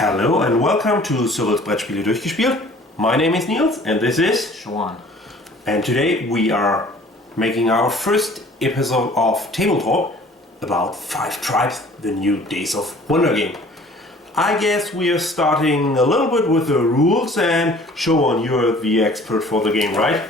Hello and welcome to Cyrils Brettspiele durchgespielt. My name is Nils and this is Showan. And today we are making our first episode of Tabletop about 5 Tribes, the new Days of Wonder game. I guess we are starting a little bit with the rules, and Showan, you're the expert for the game, right?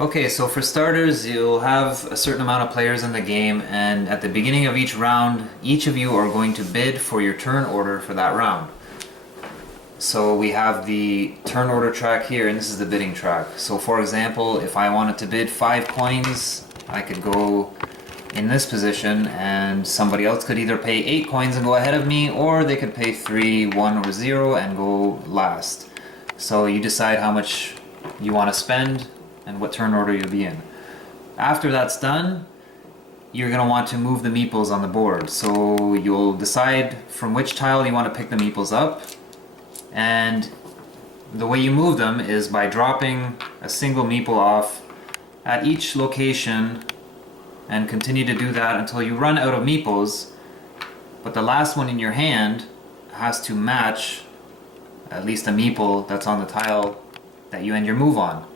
Okay, so for starters, you'll have a certain amount of players in the game, and at the beginning of each round, each of you are going to bid for your turn order for that round. So we have the turn order track here, and this is the bidding track. So for example, if I wanted to bid 5 coins, I could go in this position, and somebody else could either pay 8 coins and go ahead of me, or they could pay 3, 1, or 0 and go last. So you decide how much you want to spend and what turn order you'll be in. After that's done, you're going to want to move the meeples on the board. So you'll decide from which tile you want to pick the meeples up, and the way you move them is by dropping a single meeple off at each location and continue to do that until you run out of meeples, but the last one in your hand has to match at least a meeple that's on the tile that you end your move on.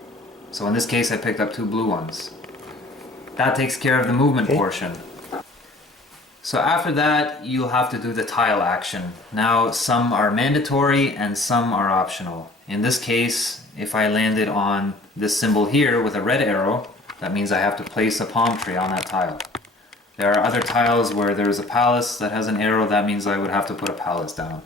So in this case I picked up 2 blue ones. That takes care of the movement portion. So after that you'll have to do the tile action. Now some are mandatory and some are optional. In this case, if I landed on this symbol here with a red arrow, that means I have to place a palm tree on that tile. There are other tiles where there's a palace that has an arrow, that means I would have to put a palace down.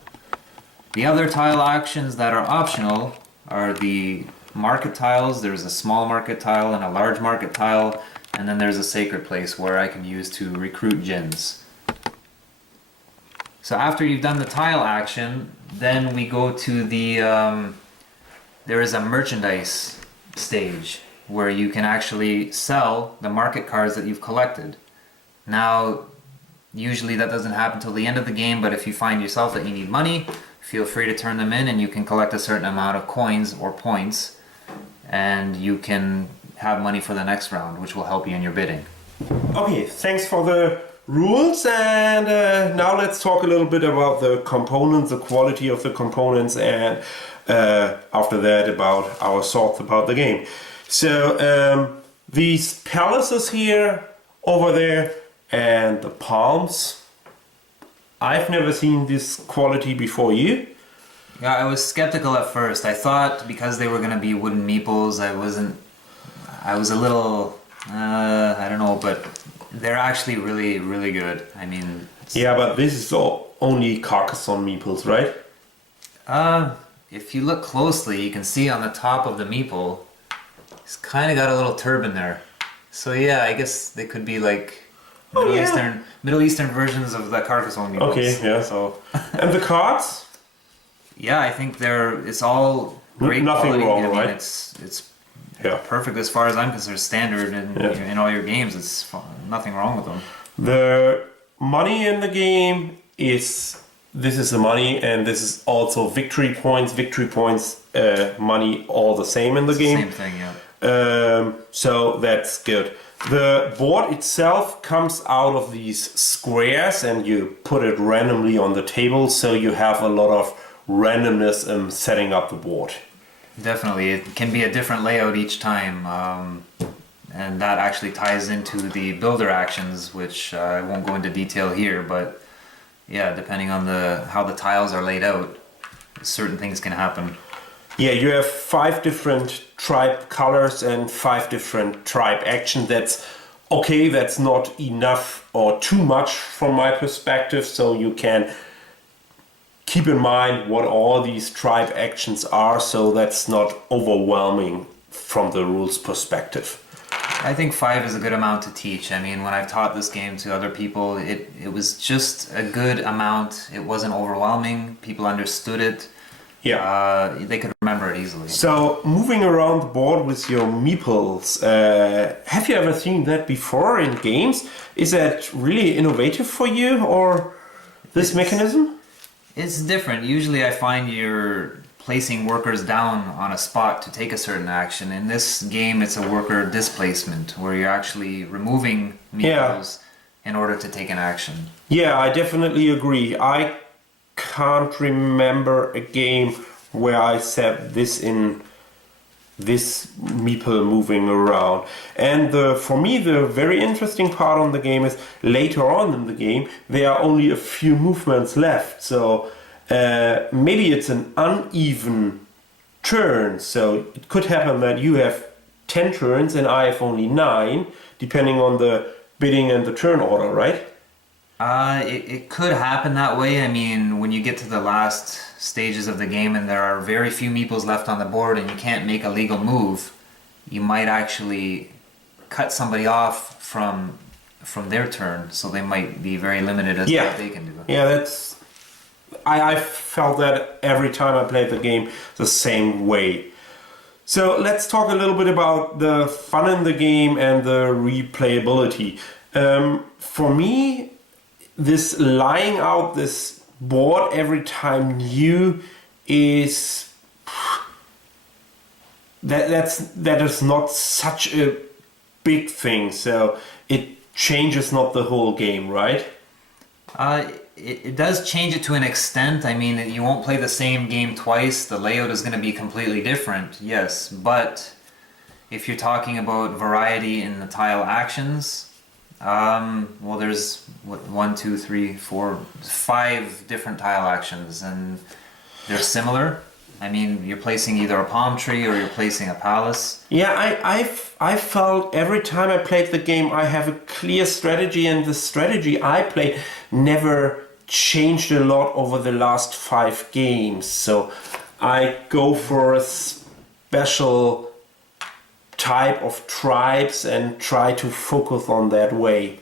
The other tile actions that are optional are the market tiles. There's a small market tile and a large market tile, and then there's a sacred place where I can use to recruit djinns. So after you've done the tile action, then we go to the there is a merchandise stage where you can actually sell the market cards that you've collected. Now usually that doesn't happen till the end of the game, but if you find yourself that you need money, feel free to turn them in and you can collect a certain amount of coins or points, and you can have money for the next round, which will help you in your bidding. Okay, thanks for the rules, and now let's talk a little bit about the components, the quality of the components, and after that about our thoughts about the game. So these palaces here, over there, and the palms, I've never seen this quality before. You? Yeah, I was skeptical at first. I thought because they were going to be wooden meeples, I was a little, I don't know, but they're actually really, really good. I mean... Yeah, but this is only Carcassonne meeples, right? If you look closely, you can see on the top of the meeple, it's kind of got a little turban there. So yeah, I guess they could be like Middle Eastern versions of the Carcassonne meeples. Okay, yeah. So and the cards? Yeah, I think it's all great Nothing quality. wrong, I mean, right? It's Yeah. perfect as far as I'm concerned. Standard in all your games. It's nothing wrong with them. The money in the game is... This is the money, and this is also victory points. Victory points, money, all the same in the game. Same thing, yeah. So that's good. The board itself comes out of these squares, and you put it randomly on the table, so you have a lot of randomness in setting up the board. Definitely, it can be a different layout each time, and that actually ties into the builder actions, which I won't go into detail here, but yeah, depending on how the tiles are laid out, certain things can happen. Yeah, you have 5 different tribe colors and 5 different tribe actions. That's okay, that's not enough or too much from my perspective, so you can keep in mind what all these tribe actions are, so that's not overwhelming from the rules perspective. I think 5 is a good amount to teach. I mean, when I've taught this game to other people, it was just a good amount. It wasn't overwhelming. People understood it. Yeah. They could remember it easily. So, moving around the board with your meeples, have you ever seen that before in games? Is that really innovative for you, or this mechanism? It's different. Usually I find you're placing workers down on a spot to take a certain action. In this game, it's a worker displacement, where you're actually removing meeples in order to take an action. Yeah, I definitely agree. I can't remember a game where I said this in this meeple moving around. And for me, the very interesting part on the game is later on in the game, there are only a few movements left. So maybe it's an uneven turn. So it could happen that you have 10 turns and I have only 9, depending on the bidding and the turn order, right? It could happen that way. I mean, when you get to the last stages of the game and there are very few meeples left on the board and you can't make a legal move, you might actually cut somebody off from their turn, so they might be very limited as to what they can do. Yeah, that's... I felt that every time I played the game the same way. So let's talk a little bit about the fun in the game and the replayability. For me, this lying out this board every time new is that is not such a big thing. So it changes not the whole game, right? It does change it to an extent. I mean, you won't play the same game twice. The layout is going to be completely different, yes. But if you're talking about variety in the tile actions, well, there's 1, 2, 3, 4, 5 different tile actions, and they're similar. I mean, you're placing either a palm tree or you're placing a palace. Yeah, I felt every time I played the game I have a clear strategy, and the strategy I played never changed a lot over the last 5 games. So I go for a special type of tribes and try to focus on that way.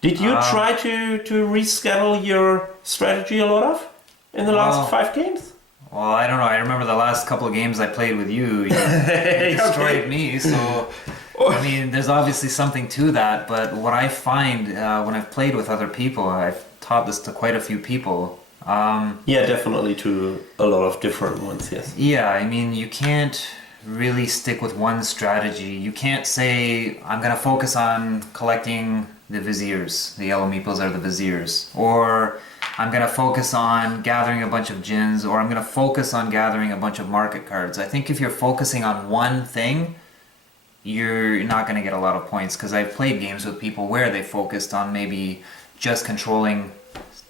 Did you try to reschedule your strategy a lot of in the last 5 games? Well, I don't know. I remember the last couple of games I played with you. You destroyed me, so I mean, there's obviously something to that. But what I find when I've played with other people, I've taught this to quite a few people. Yeah, definitely to a lot of different ones. Yes. Yeah, I mean, you can't really stick with one strategy. You can't say, I'm going to focus on collecting the viziers. The yellow meeples are the viziers. Or I'm going to focus on gathering a bunch of gins, or I'm going to focus on gathering a bunch of market cards. I think if you're focusing on one thing, you're not going to get a lot of points, because I've played games with people where they focused on maybe just controlling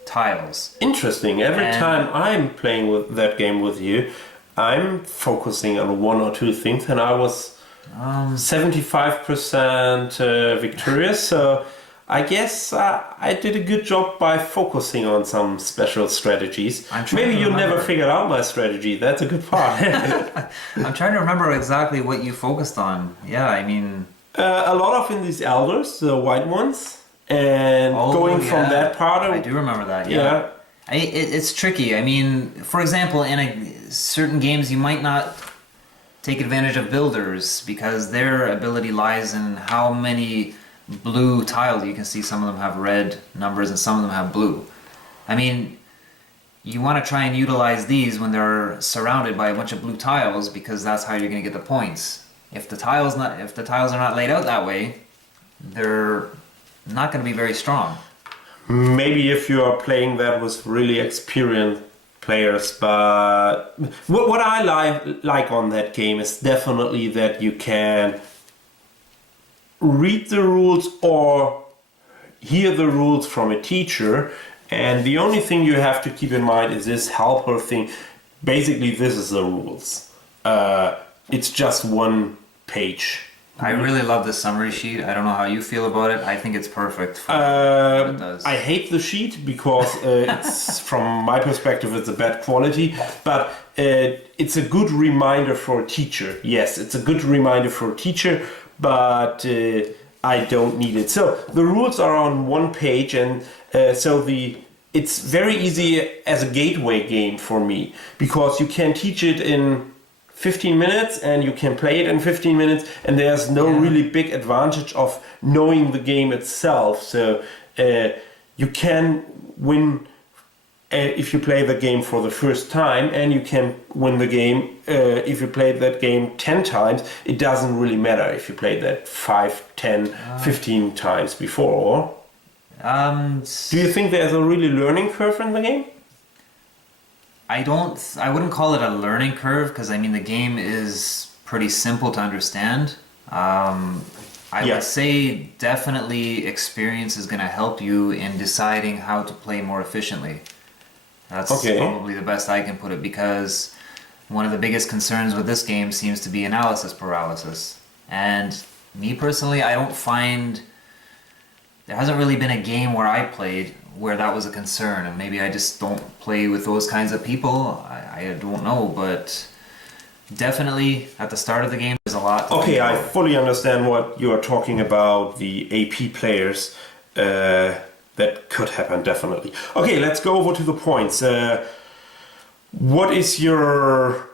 tiles. Interesting. Every time I'm playing with that game with you, I'm focusing on 1 or 2 things, and I was 75% victorious, so I guess I did a good job by focusing on some special strategies. Maybe you never figured out my strategy. That's a good part. I'm trying to remember exactly what you focused on. Yeah, I mean... a lot of in these elders, the white ones, and going from that part... I do remember that, yeah. It's tricky. I mean, for example, in certain games you might not take advantage of builders because their ability lies in how many blue tiles you can see. Some of them have red numbers and some of them have blue. I mean, you want to try and utilize these when they're surrounded by a bunch of blue tiles, because that's how you're going to get the points. If the tiles are not laid out that way, they're not going to be very strong. Maybe if you are playing that with really experienced players, but what I like on that game is definitely that you can read the rules or hear the rules from a teacher, and the only thing you have to keep in mind is this helper thing. Basically, this is the rules. It's just 1 page. I really love the summary sheet. I don't know how you feel about it. I think it's perfect for what it does. I hate the sheet because it's, from my perspective, it's a bad quality. But it's a good reminder for a teacher. Yes, it's a good reminder for a teacher, but I don't need it. So the rules are on 1 page, and it's very easy as a gateway game for me, because you can teach it in 15 minutes and you can play it in 15 minutes, and there's no really big advantage of knowing the game itself. So you can win if you play the game for the first time, and you can win the game if you played that game 10 times. It doesn't really matter if you played that 5, 10, 15 times before. Do you think there's a really learning curve in the game? I wouldn't call it a learning curve because I mean the game is pretty simple to understand. I Yeah. would say definitely experience is going to help you in deciding how to play more efficiently. That's Okay. probably the best I can put it because one of the biggest concerns with this game seems to be analysis paralysis. And me personally, I don't find there hasn't really been a game where I played where that was a concern, and maybe I just don't play with those kinds of people. I don't know, but definitely at the start of the game, there's a lot. To Okay, think I about. fully understand what you are talking about, the AP players. That could happen, definitely. Okay, let's go over to the points. What is your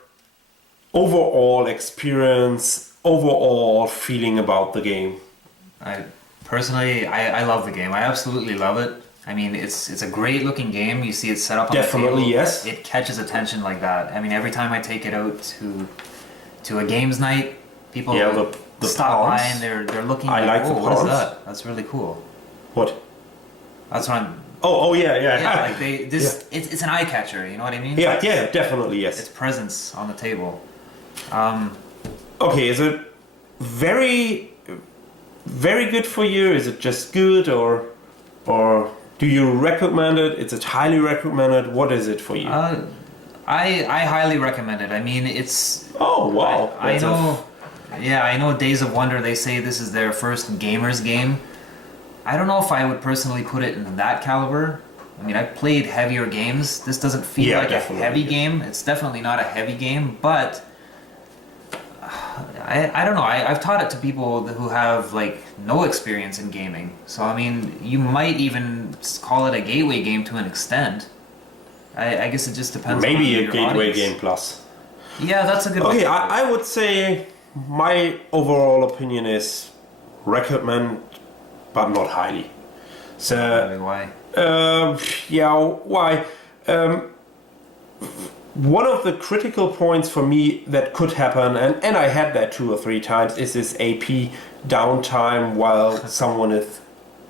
overall experience, overall feeling about the game? I personally, I love the game. I absolutely love it. I mean, it's a great looking game. You see it set up on Definitely, the table. yes. It catches attention like that. I mean, every time I take it out to a games night, people the stop by palms. and they're looking. I like the oh, what is palms." that? That's really cool. What? That's what I'm. Oh, yeah. Yeah, like it's an eye catcher. You know what I mean? Yeah, definitely, Its yes. presence on the table. Okay, is it very, very good for you? Is it just good, or do you recommend it? Is it highly recommended? What is it for you? I highly recommend it. I mean, it's. Oh, wow. I That's a- know. Yeah, I know. Days of Wonder. They say this is their first gamers game. I don't know if I would personally put it in that caliber. I mean, I've played heavier games. This doesn't feel Yeah, like a definitely, heavy yeah. game. It's definitely not a heavy game, but I don't know. I've taught it to people who have like no experience in gaming. So I mean, you might even call it a gateway game to an extent. I guess it just depends. Maybe on a your gateway audience. game plus. Yeah, that's a good. Okay, way to put it. I would say my overall opinion is recommend, but not highly. So, Why? yeah, why? One of the critical points for me that could happen, and I had that 2 or 3 times, is this AP downtime while someone is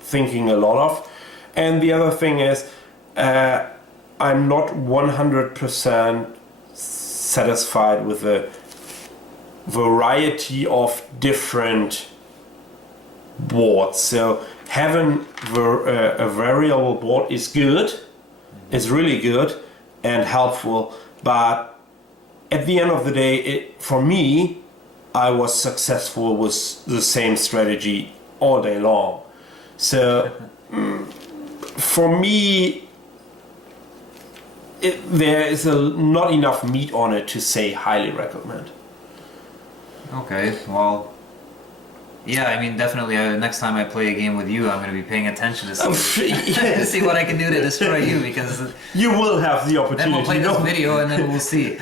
thinking a lot of. And the other thing is, I'm not 100% satisfied with the variety of different boards. So having a variable board is good, is really good and helpful, but at the end of the day, for me, I was successful with the same strategy all day long. So for me, there is not enough meat on it to say highly recommend. Okay, well, yeah, I mean, definitely. Next time I play a game with you, I'm going to be paying attention to see, to see what I can do to destroy you, because You will have the then opportunity. we'll play this no, video and then we'll see.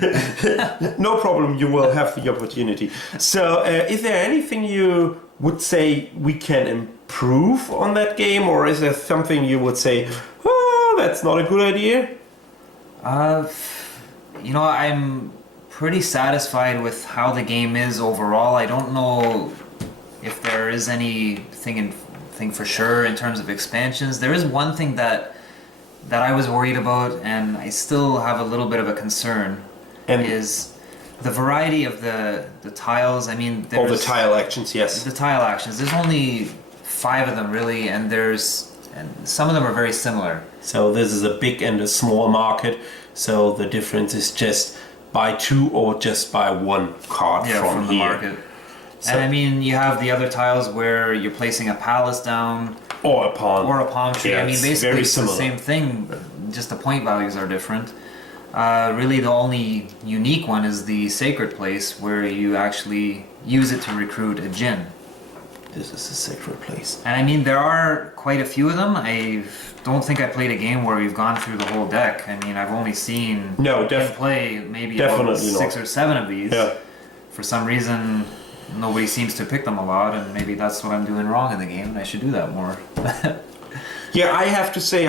no problem, you will have the opportunity. So, is there anything you would say we can improve on that game, or is there something you would say, oh, that's not a good idea? You know, I'm pretty satisfied with how the game is overall. I don't know if there is anything for sure in terms of expansions. There is one thing that I was worried about, and I still have a little bit of a concern, And is the variety of the tiles. I mean, all the there's tile actions, yes. the tile actions. There's only 5 of them really, and some of them are very similar. So this is a big and a small market, so the difference is just buy 2 or just buy 1 card from the here. market. So- And I mean, you have the other tiles where you're placing a palace down Or a pawn. or a palm tree. Yeah, I mean, it's basically very it's the similar. same thing, just the point values are different. Really, the only unique one is the sacred place, where you actually use it to recruit a djinn. This is a sacred place. And I mean, there are quite a few of them. I don't think I played a game where we've gone through the whole deck. I mean, I've only seen No, in play maybe definitely about 6 not. or 7 of these. Yeah. For some reason, nobody seems to pick them a lot, and maybe that's what I'm doing wrong in the game, and I should do that more. Yeah, I have to say,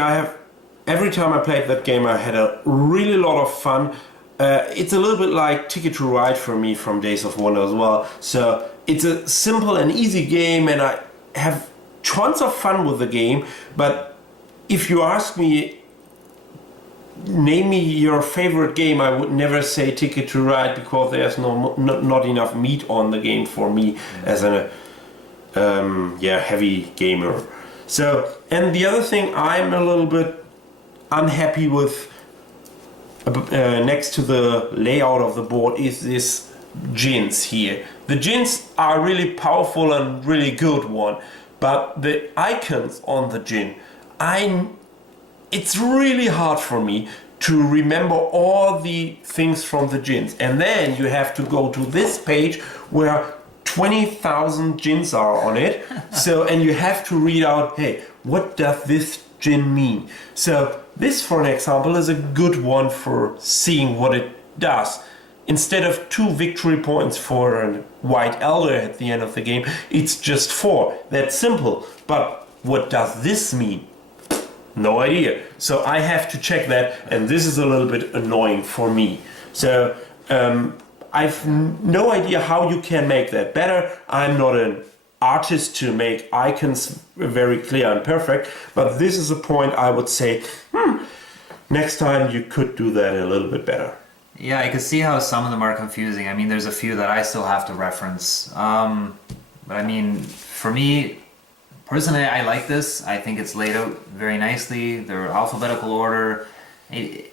every time I played that game, I had a really lot of fun. It's a little bit like Ticket to Ride for me from Days of Wonder as well. So it's a simple and easy game, and I have tons of fun with the game. But if you ask me, name me your favorite game, I would never say Ticket to Ride, because there's not enough meat on the game for me as a heavy gamer. So, and the other thing I'm a little bit unhappy with next to the layout of the board is this gins here. The gins are really powerful and really good one, but the icons on the gin, it's really hard for me to remember all the things from the gins. And then you have to go to this page where 20,000 gins are on it. So, and you have to read out, hey, what does this gin mean? So this, for an example, is a good one for seeing what it does. Instead of 2 victory points for a white elder at the end of the game, it's just 4. That's simple. But what does this mean? No idea. So I have to check that, and this is a little bit annoying for me. So I've no idea how you can make that better. I'm not an artist to make icons very clear and perfect, but this is a point I would say, next time you could do that a little bit better. Yeah, I can see how some of them are confusing. I mean, there's a few that I still have to reference. But I mean, for me, personally, I like this. I think it's laid out very nicely. They're alphabetical order. I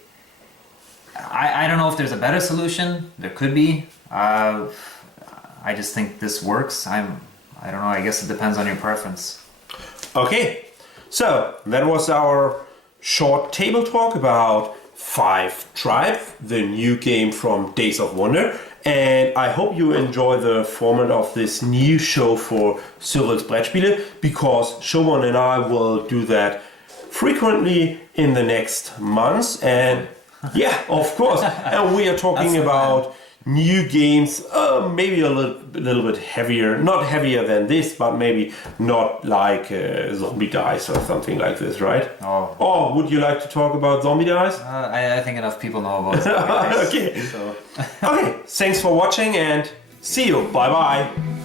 don't know if there's a better solution. There could be. I just think this works. I don't know. I guess it depends on your preference. Okay, so that was our short table talk about 5 Tribe, the new game from Days of Wonder. And I hope you enjoy the format of this new show for Cyrils Brettspiele, because Showan and I will do that frequently in the next months. And yeah, of course. And we are talking about new games, maybe a little bit heavier, not heavier than this, but maybe not like Zombie Dice or something like this, right? Oh. Or would you like to talk about Zombie Dice? I think enough people know about Zombie Dice. Okay. So. Okay, thanks for watching and see you. Bye bye.